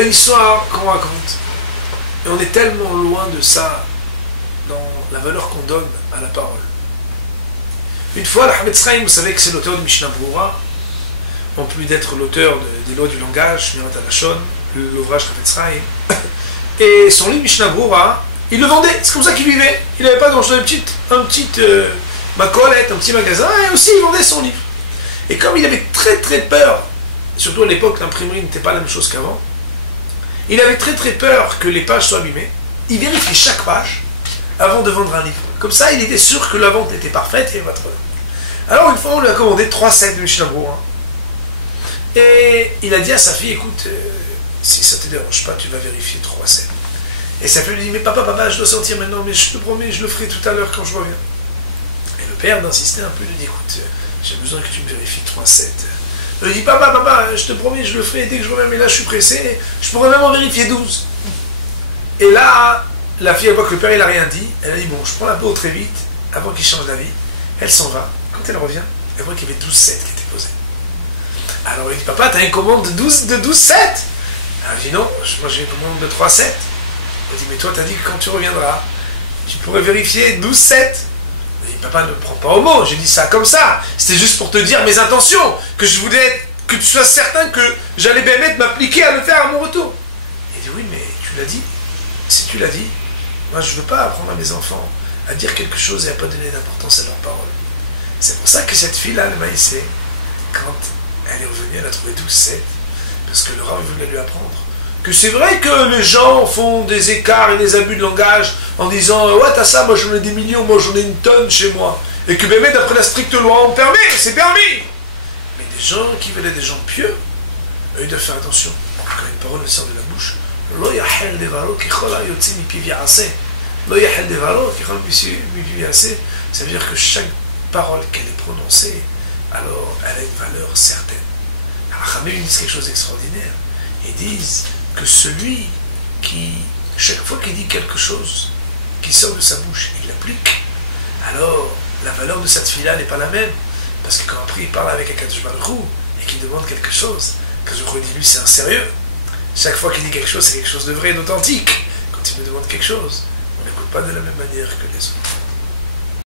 une histoire qu'on raconte. Et on est tellement loin de ça dans la valeur qu'on donne à la parole. Une fois, le Hametz Chaim, vous savez que c'est l'auteur de Mishnah Brura, en plus d'être l'auteur des lois du langage, Shmirat HaLashon, l'ouvrage Hametz Chaim. Et son livre Mishnah Brura, il le vendait, c'est comme ça qu'il vivait. Il n'avait pas grand-chose, un petit macolette, un petit magasin, et aussi il vendait son livre. Et comme il avait très très peur, surtout à l'époque l'imprimerie n'était pas la même chose qu'avant, il avait très très peur que les pages soient abîmées, il vérifiait chaque page avant de vendre un livre. Comme ça, il était sûr que la vente était parfaite et il va trop. Alors une fois, on lui a commandé 3 sets de Mishnah Brura. Et il a dit à sa fille, écoute, si ça ne te dérange pas, tu vas vérifier 3 sets. Et sa fille lui dit, mais papa, je dois sortir maintenant, mais je te promets, je le ferai tout à l'heure quand je reviens. Et le père d'insister un peu, lui dit, écoute, j'ai besoin que tu me vérifies 3 sets. Il lui dit, papa, je te promets, je le ferai dès que je reviens, mais là je suis pressé, je pourrais même en vérifier 12. Et là, la fille, elle voit que le père il n'a rien dit, elle a dit, bon, je prends la peau très vite, avant qu'il change d'avis, elle s'en va, quand elle revient, elle voit qu'il y avait 12 sets qui étaient posés. Alors il dit, papa, t'as une commande de 12 sets? Elle dit, non, moi j'ai une commande de 3 sets. Elle dit, mais toi t'as dit que quand tu reviendras, tu pourrais vérifier 12 sets. Elle dit, papa, ne prends pas au mot, j'ai dit ça comme ça, c'était juste pour te dire mes intentions, que je voulais que tu sois certain que j'allais bien m'appliquer à le faire à mon retour. Il dit, oui, mais tu l'as dit. Si tu l'as dit, moi je ne veux pas apprendre à mes enfants à dire quelque chose et à ne pas donner d'importance à leurs paroles. C'est pour ça que cette fille-là, le maïsé, quand elle est revenue, elle a trouvé 12 sets, parce que le Rav voulait lui apprendre que c'est vrai que les gens font des écarts et des abus de langage en disant ouais, t'as ça, moi j'en ai des millions, moi j'en ai une tonne chez moi. Et que même d'après la stricte loi, on permet, c'est permis. Mais des gens qui veulent être des gens pieux, eux, ils doivent faire attention. Quand une parole sort de la bouche, lo yahel devaro kichol hayotzi mi pivi ya'aseh. Lo yahel devaro kichol mi pivi ya'aseh. Ça veut dire que chaque parole qu'elle est prononcée, alors elle a une valeur certaine. Alors, Khamim, ils disent quelque chose d'extraordinaire. Ils disent que celui qui, chaque fois qu'il dit quelque chose qui sort de sa bouche, il l'applique, alors la valeur de cette fille-là n'est pas la même. Parce que quand après il parle avec Akadosh Baruch Hu et qu'il demande quelque chose, Akadosh Baruch Hu dit lui c'est un sérieux. Chaque fois qu'il dit quelque chose, c'est quelque chose de vrai et d'authentique. Quand il me demande quelque chose, on n'écoute pas de la même manière que les autres.